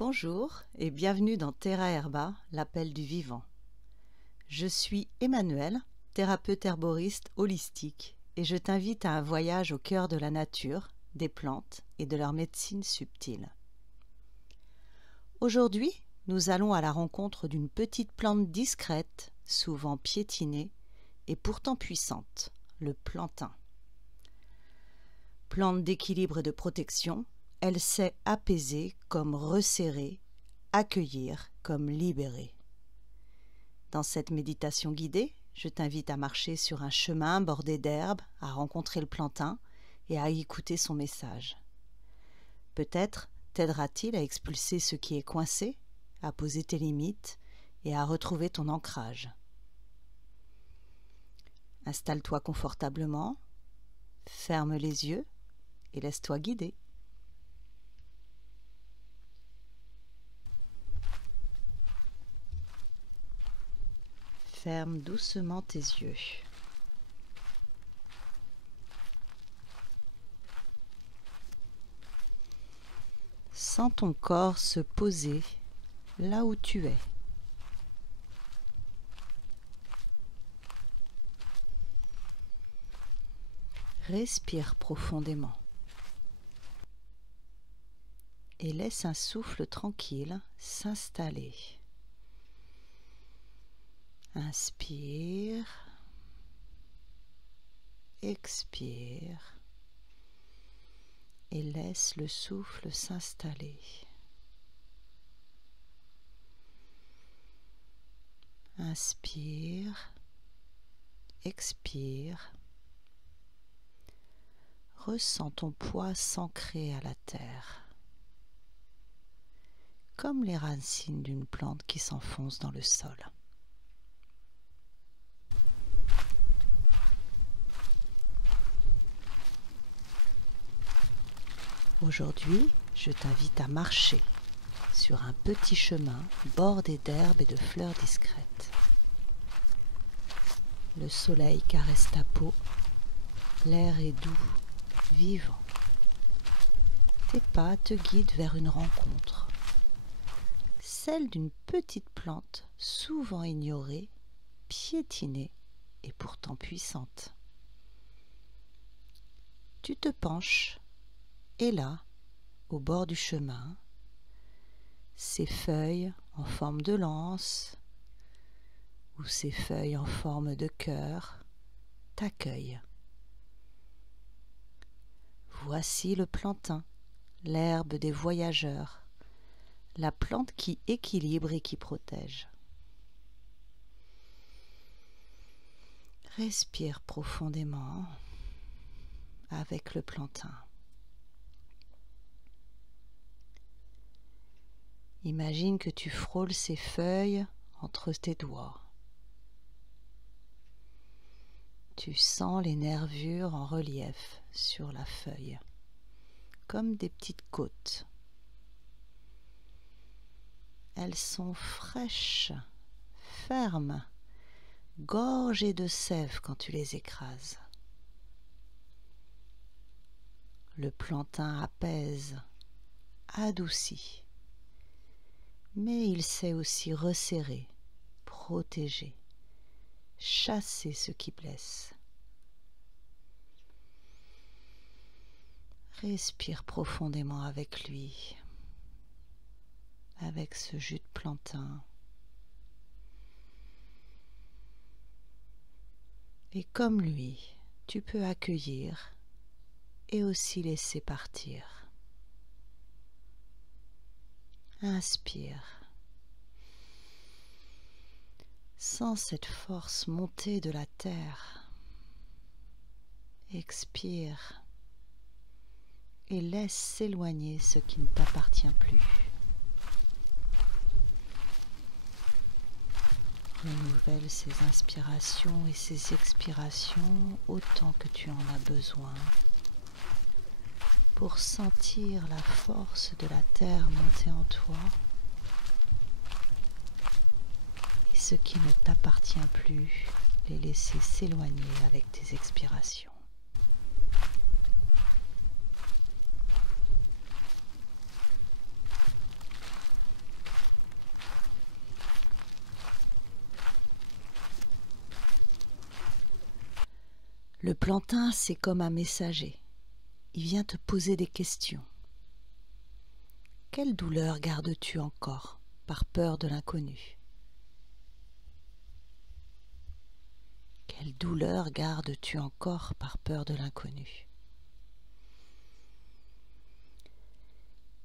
Bonjour et bienvenue dans Terra Herba, l'appel du vivant. Je suis Emmanuelle, thérapeute herboriste holistique et je t'invite à un voyage au cœur de la nature, des plantes et de leur médecine subtile. Aujourd'hui, nous allons à la rencontre d'une petite plante discrète, souvent piétinée et pourtant puissante, le plantain. Plante d'équilibre et de protection, elle sait apaiser comme resserrer, accueillir comme libérer. Dans cette méditation guidée, je t'invite à marcher sur un chemin bordé d'herbes, à rencontrer le plantain et à écouter son message. Peut-être t'aidera-t-il à expulser ce qui est coincé, à poser tes limites et à retrouver ton ancrage. Installe-toi confortablement, ferme les yeux et laisse-toi guider. Ferme doucement tes yeux. Sens ton corps se poser là où tu es. Respire profondément et laisse un souffle tranquille s'installer. Inspire, expire et laisse le souffle s'installer. Inspire, expire. Ressens ton poids s'ancrer à la terre, comme les racines d'une plante qui s'enfonce dans le sol. Aujourd'hui, je t'invite à marcher sur un petit chemin bordé d'herbes et de fleurs discrètes. Le soleil caresse ta peau, l'air est doux, vivant. Tes pas te guident vers une rencontre, celle d'une petite plante souvent ignorée, piétinée et pourtant puissante. Tu te penches et là, au bord du chemin, ses feuilles en forme de lance ou ses feuilles en forme de cœur t'accueillent. Voici le plantain, l'herbe des voyageurs, la plante qui équilibre et qui protège. Respire profondément avec le plantain. Imagine que tu frôles ses feuilles entre tes doigts. Tu sens les nervures en relief sur la feuille, comme des petites côtes. Elles sont fraîches, fermes, gorgées de sève quand tu les écrases. Le plantain apaise, adoucit. Mais il sait aussi resserrer, protéger, chasser ce qui blesse. Respire profondément avec lui, avec ce jus de plantain. Et comme lui, tu peux accueillir et aussi laisser partir. Inspire. Sens cette force monter de la terre. Expire et laisse s'éloigner ce qui ne t'appartient plus. Renouvelle ces inspirations et ces expirations autant que tu en as besoin pour sentir la force de la terre monter en toi et ce qui ne t'appartient plus, les laisser s'éloigner avec tes expirations. Le plantain, c'est comme un messager. Il vient te poser des questions. Quelle douleur gardes-tu encore par peur de l'inconnu? Quelle douleur gardes-tu encore par peur de l'inconnu?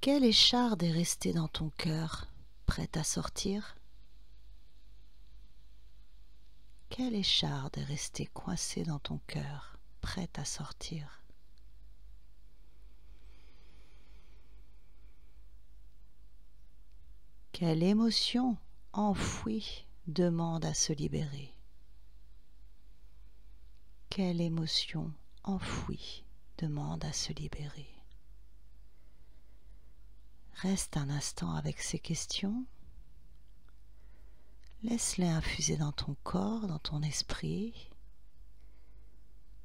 Quelle écharde est restée dans ton cœur, prête à sortir? Quelle écharde est restée coincée dans ton cœur, prête à sortir? Quelle émotion enfouie demande à se libérer? Quelle émotion enfouie demande à se libérer? Reste un instant avec ces questions. Laisse-les infuser dans ton corps, dans ton esprit,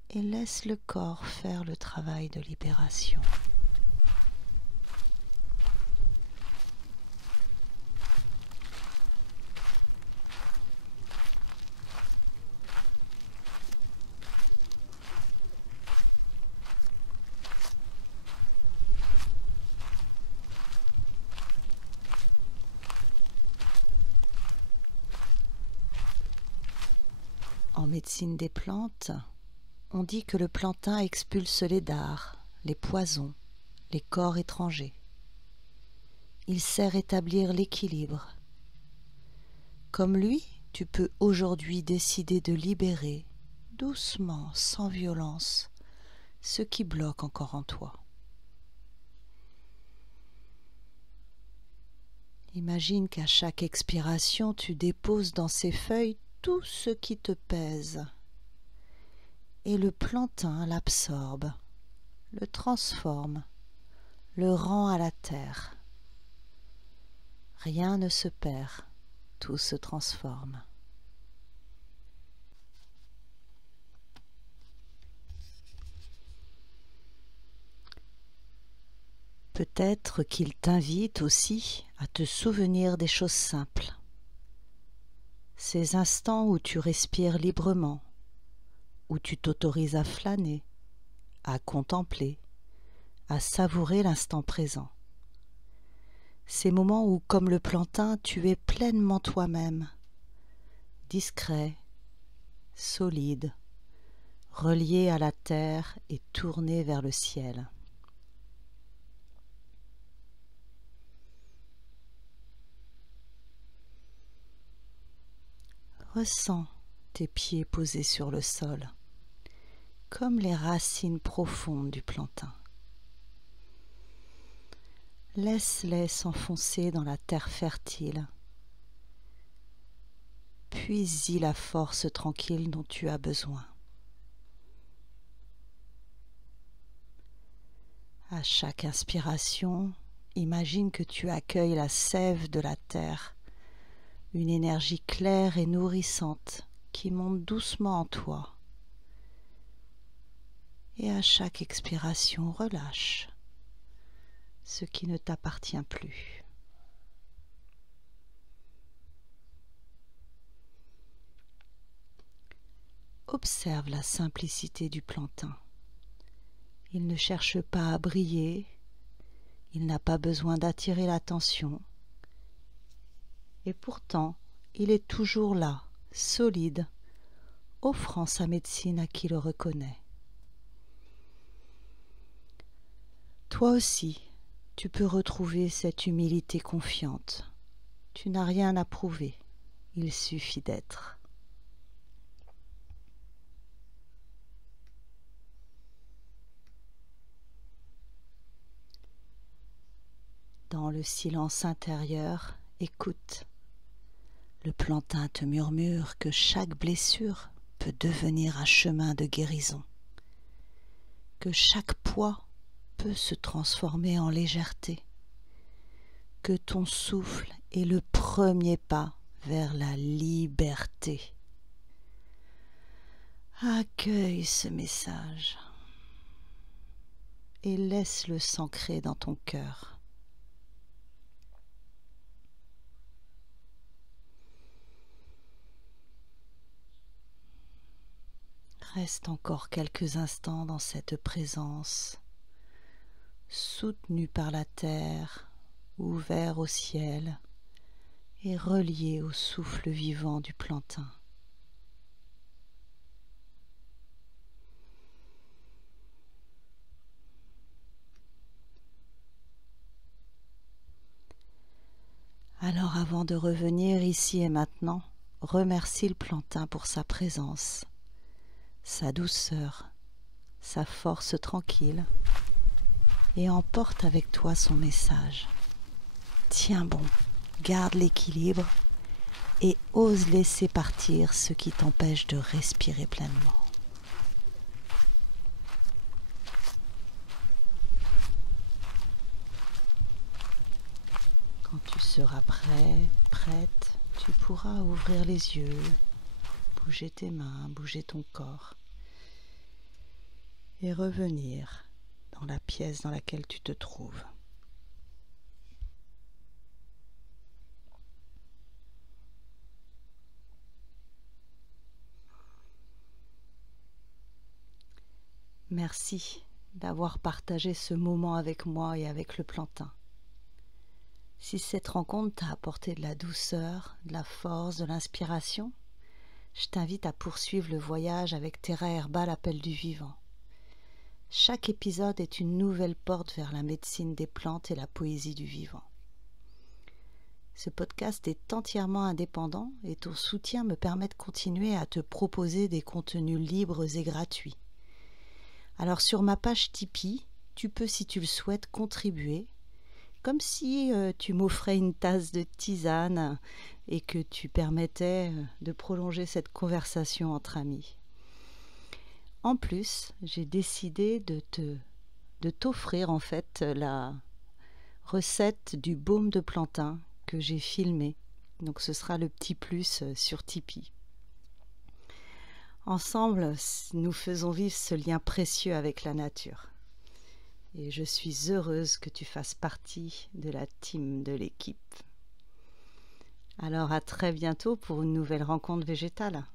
et laisse le corps faire le travail de libération. En médecine des plantes, on dit que le plantain expulse les dards, les poisons, les corps étrangers. Il sert établir l'équilibre. Comme lui, tu peux aujourd'hui décider de libérer, doucement, sans violence, ce qui bloque encore en toi. Imagine qu'à chaque expiration, tu déposes dans ces feuilles tout ce qui te pèse, et le plantain l'absorbe, le transforme, le rend à la terre. Rien ne se perd, tout se transforme. Peut-être qu'il t'invite aussi à te souvenir des choses simples. Ces instants où tu respires librement, où tu t'autorises à flâner, à contempler, à savourer l'instant présent. Ces moments où, comme le plantain, tu es pleinement toi-même, discret, solide, relié à la terre et tourné vers le ciel. Ressens tes pieds posés sur le sol, comme les racines profondes du plantain. Laisse-les s'enfoncer dans la terre fertile. Puise-y la force tranquille dont tu as besoin. À chaque inspiration, imagine que tu accueilles la sève de la terre, une énergie claire et nourrissante qui monte doucement en toi. Et à chaque expiration, relâche ce qui ne t'appartient plus. Observe la simplicité du plantain. Il ne cherche pas à briller, il n'a pas besoin d'attirer l'attention. Et pourtant, il est toujours là, solide, offrant sa médecine à qui le reconnaît. Toi aussi, tu peux retrouver cette humilité confiante. Tu n'as rien à prouver, il suffit d'être. Dans le silence intérieur, écoute. Le plantain te murmure que chaque blessure peut devenir un chemin de guérison, que chaque poids peut se transformer en légèreté, que ton souffle est le premier pas vers la liberté. Accueille ce message et laisse-le s'ancrer dans ton cœur. Reste encore quelques instants dans cette présence, soutenu par la terre, ouvert au ciel et relié au souffle vivant du plantain. Alors avant de revenir ici et maintenant, remercie le plantain pour sa présence, sa douceur, sa force tranquille, et emporte avec toi son message. Tiens bon, garde l'équilibre et ose laisser partir ce qui t'empêche de respirer pleinement. Quand tu seras prêt, prête, tu pourras ouvrir les yeux, bouger tes mains, bouger ton corps et revenir dans la pièce dans laquelle tu te trouves. Merci d'avoir partagé ce moment avec moi et avec le plantain. Si cette rencontre t'a apporté de la douceur, de la force, de l'inspiration, je t'invite à poursuivre le voyage avec Terra Herba, l'appel du vivant. Chaque épisode est une nouvelle porte vers la médecine des plantes et la poésie du vivant. Ce podcast est entièrement indépendant et ton soutien me permet de continuer à te proposer des contenus libres et gratuits. Alors sur ma page Tipeee, tu peux, si tu le souhaites, contribuer, comme si tu m'offrais une tasse de tisane et que tu permettais de prolonger cette conversation entre amis. En plus, j'ai décidé de t'offrir en fait la recette du baume de plantain que j'ai filmé. Donc ce sera le petit plus sur Tipeee. Ensemble, nous faisons vivre ce lien précieux avec la nature. Et je suis heureuse que tu fasses partie de la team de l'équipe. Alors à très bientôt pour une nouvelle rencontre végétale.